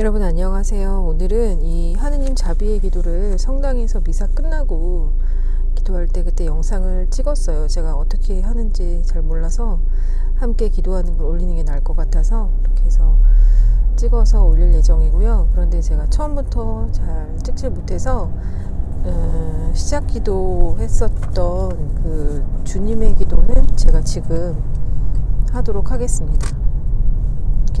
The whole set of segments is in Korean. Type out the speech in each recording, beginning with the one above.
여러분 안녕하세요. 오늘은 이 하느님 자비의 기도를 성당에서 미사 끝나고 기도할 때 그때 영상을 찍었어요. 제가 어떻게 하는지 잘 몰라서 함께 기도하는 걸 올리는 게 나을 것 같아서 이렇게 해서 찍어서 올릴 예정이고요. 그런데 제가 처음부터 잘 찍질 못해서 음, 시작 기도 했었던 그 주님의 기도는 제가 지금 하도록 하겠습니다.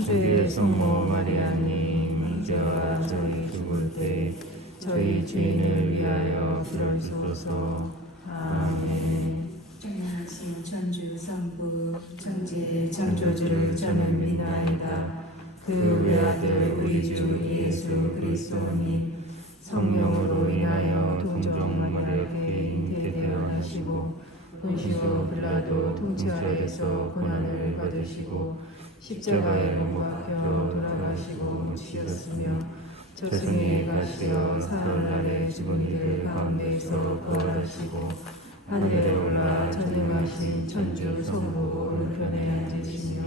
주의 성모 마리아님 이제와 저희 죽을 때 저희 죄인을 위하여 빌어주소서. 아멘. 전능하신 천주 성부 정지의 창조주를 저는 믿나이다. 그 외아들 우리 주 예수 그리스도님 성령으로 인하여 동정 마리아께 잉태되어 하시고 본시오 빌라도 통치 아래서 고난을 받으시고 십자가에 못 박혀 돌아가시고 묻히셨으며 저승에 가시어 사흘날에 죽은 이들 가운데서 부활하시고 하늘에 올라 전능하신 천주 성부 오른편에 앉으시며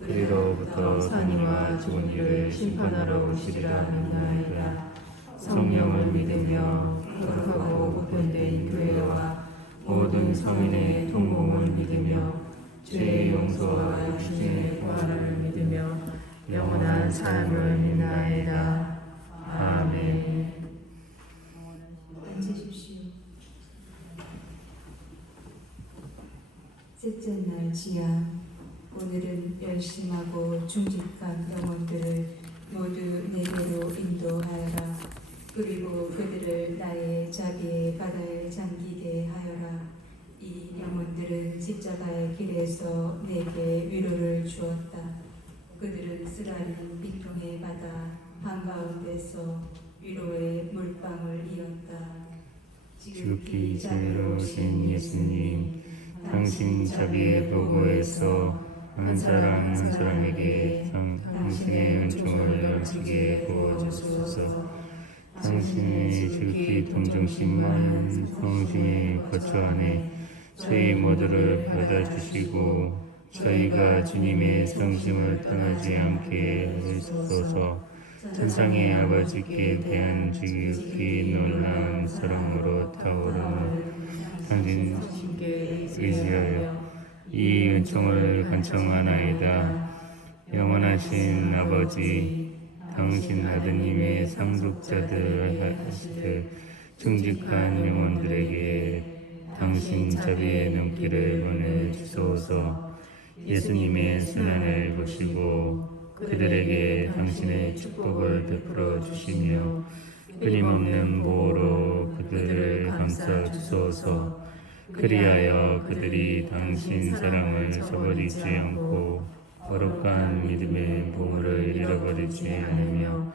그리로부터 산이와 죽은 이를 심판하러 오시리라 믿나이다 성령을 믿으며 거룩하고 보편된 교회와 모든 성인의 통공을 믿으며 죄의 용서와 육신의 부활을 믿으며 영원한 삶을 믿나이다 아멘. 셋째 날 지야 오늘은 열심하고 충직한 영혼들을 모두 내게로 인도하여라. 그리고 그들을 나의 자비의 바다에 잠기게 하여라. 이 영혼들은 십자가의 길에서 내게 위로를 주었다. 그들은 쓰라린 빅통의 바다 한가운데서 위로의 물방울 이었다. 지극히 자비로우신 예수님 당신 자비의 보고에서 한 사람 한 사람에게 당- 당신의 은총을 넘치게 부어주소서. 당신의 지극히 동정심만 성심의 거처 안에 저희 모두를 받아주시고 저희가 주님의 성심을 떠나지 않게 해주소서 천상의 아버지께 대한 지극히 놀라운 사랑으로 타오르는 당신께 의지하여 이 은총을 간청하나이다. 영원하신 아버지, 당신 아드님의 상속자들 하시되 충직한 영혼들에게 당신 자비의 눈길을 보내주소서. 예수님의 순환을 보시고 그들에게 당신의 축복을 베풀어 주시며 끊임없는 보호로 그들을 감싸 주소서. 그리하여 그들이 당신 사랑을 저버리지 않고 거룩한 믿음의 보물을 잃어버리지 않으며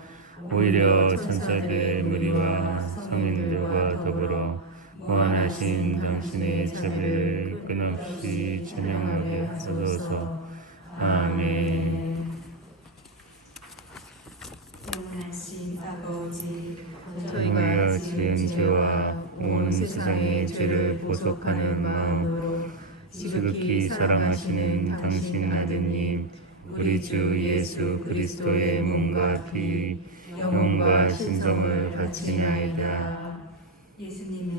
오히려 천사들의 무리와 성인들과 더불어 무한하신 당신의 자비를 끊없이 찬양하게 하소서. 아멘. 영원하신 아버지 저희가 지은 죄와 온 세상의 죄를 보속하는 마음으로 지극히 사랑하시는 당신 아드님 우리 주 예수 그리스도의 몸과 피 영과 신성을 바치나이다. 예수님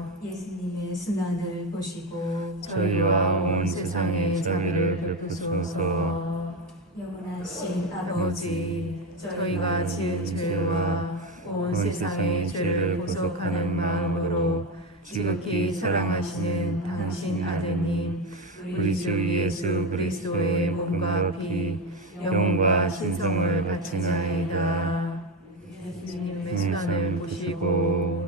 예수님의 순환을 보시고 저희와 온 세상에 자비를 베푸소서. 영원하신 아버지 저희가 지은 죄와 온 세상의 죄를 고속하는 마음으로 지극히 사랑하시는 당신 아드님 우리 주 예수 그리스도의 몸과 피 영과 신성을 바치나이다. 예수님의 순환을 보시고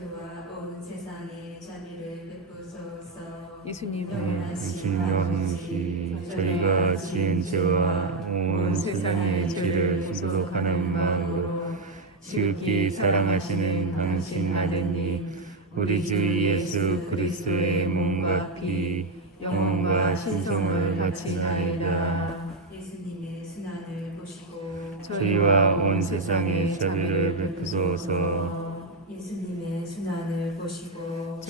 예수님 주신 영시 저희가 지은 죄와 온 세상의 죄를 구속하는 마음으로 지극히 사랑하시는 당신 아드님 우리 주 예수 그리스도의 몸과 피 영혼과 신성을 바치나이다. 예수님의 순환을 보시고 저희와 온 세상의 자비를 베푸소서. 예수님의 순환을 보시고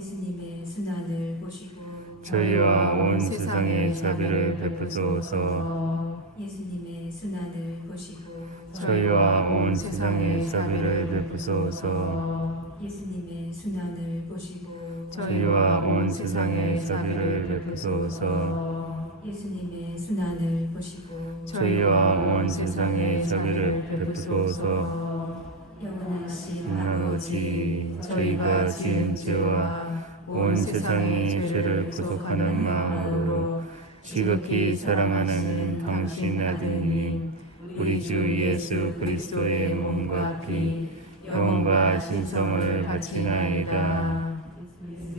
예수님의 순환을 보시고 저희와 온 세상의 자비를 베푸소서. 예수님의 순환을 보시고 저희와 온 세상의 자비를 베푸소서. 예수님의 순환을 보시고 저희와 온 세상의 자비를 베푸소서. 예수님의 순환을 보시고 저희와 온 세상의 자비를 베푸소서. 영원하신 아버지 저희가 지은 죄와 온 세상의 죄를 구속하는 마음으로 지극히 사랑하는 당신 아드님 우리 주 예수 그리스도의 몸과 피 영혼과 신성을 바치나이다.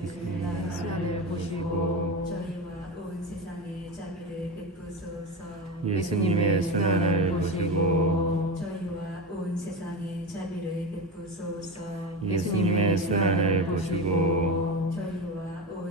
예수님의 순환을 보시고 저희와 온 세상의 자비를 베푸소서. 예수님의 순환을 보시고 저희와 온 세상의 자비를 베푸소서. 예수님의 순환을 보시고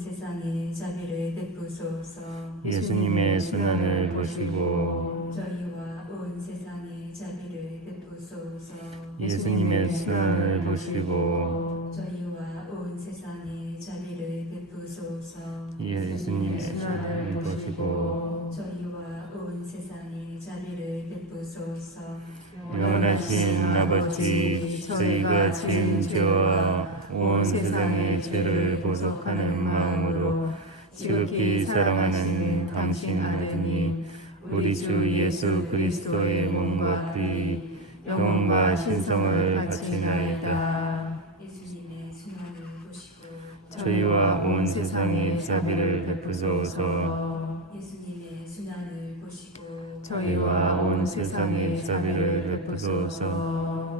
세상의 자비를 베푸소서. 예수님의 순환을 보시고 저희와 온 세상의 자비를 베푸소서. 예수님의 순환을 보시고 저희와 온 세상의 자비를 베푸소서. 예수님의 순환을 보시고 저희와 온 세상의 자비를 베푸소서. 영원하신 아버지 저희가 지은 죄와 온 세상의 죄를 보속하는 마음으로 지극히 사랑하는 당신 아드니 우리 주 예수 그리스도의 몸과 피 영혼과 신성을 바치나이다. 저희와 온 세상에 자비를 베푸소서 저희와 온 세상에 자비를 베푸소서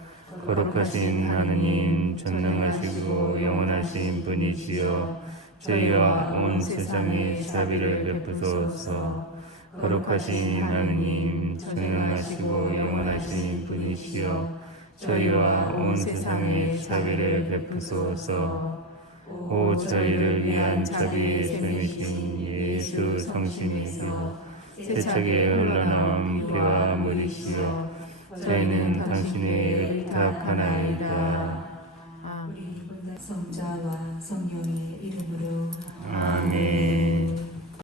거룩하신 하느님 전능하시고 영원하신 분이시여 저희와 온 세상에 자비를 베푸소서. 거룩하신 하느님 전능하시고 영원하신 분이시여 저희와 온 세상에 자비를 베푸소서. 오 저희를 위한 자비의 셈이신 예수 성심이시여 세척에 흘러나온 피와 물이시여 저희는 당신의 의탁하나이다. 우리 성자와 성령의 이름으로. 아멘